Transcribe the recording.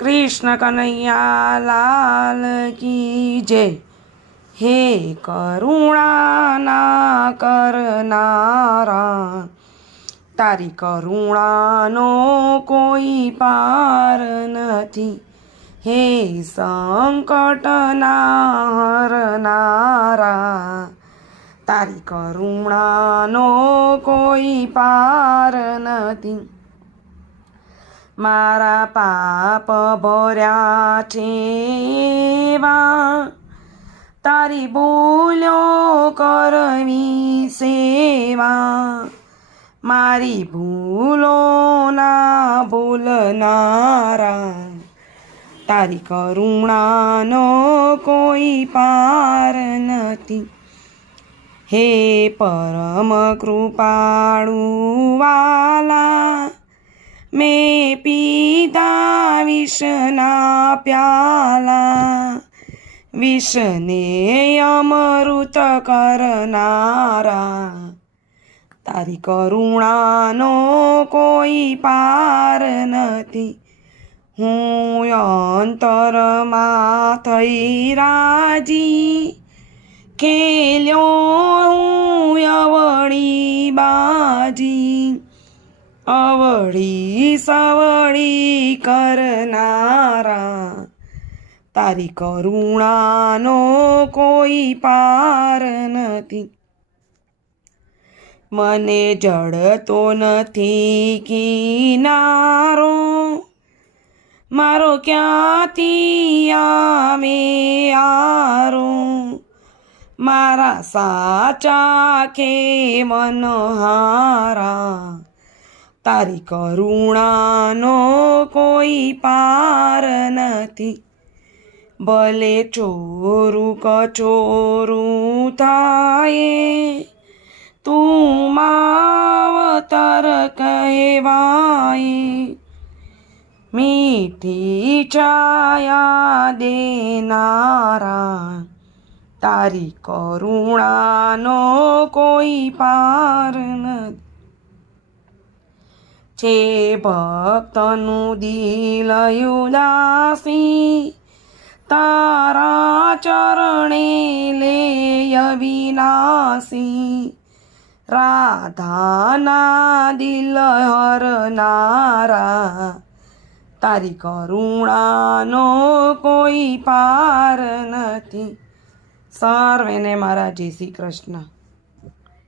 કૃષ્ણ કનૈયા લાલ કી જય. હે કરુણાના કરનારા, તારી કરુણાનો કોઈ પાર નથી. હે સંકટના હરનારા તારી કરુણાનો કોઈ પાર નથી. મારા પાપ ભર્યા છે તારી ભૂલો કરવી સેવા. મારી ભૂલો ના ભૂલનારા. તારી કરુણાનો કોઈ પાર નથી. હે પરમ કૃપાળુ વાલા મેં પીતા વિષના પ્યાલા. વિષને અમૃત કરનારા. તારી કરુણાનો કોઈ પાર નથી. હું અંતરમાં થઈ રાજી. ખેલ્યો અવળી સવળી કરનારા. તારી કરુણાનો કોઈ પાર નથી. મને જડતો નથી કિનારો. મારો ક્યાંથી આમે આરો? મારા સાચા કે મનહારા? તારી કરુણાનો કોઈ પાર નથી. ભલે ચોરું કચોરું થાય, તું માવતર કહેવાય. મીઠી છાયા દેનારા તારી કરુણાનો કોઈ પાર નથી. છે ભક્તનું દિલ ઉદાસી તારા ચરણે લે અવિનાશી. રાધાના દિલ હરનારા, તારી કરુણાનો કોઈ પાર નથી. સર્વેને મારા જય શ્રી કૃષ્ણ.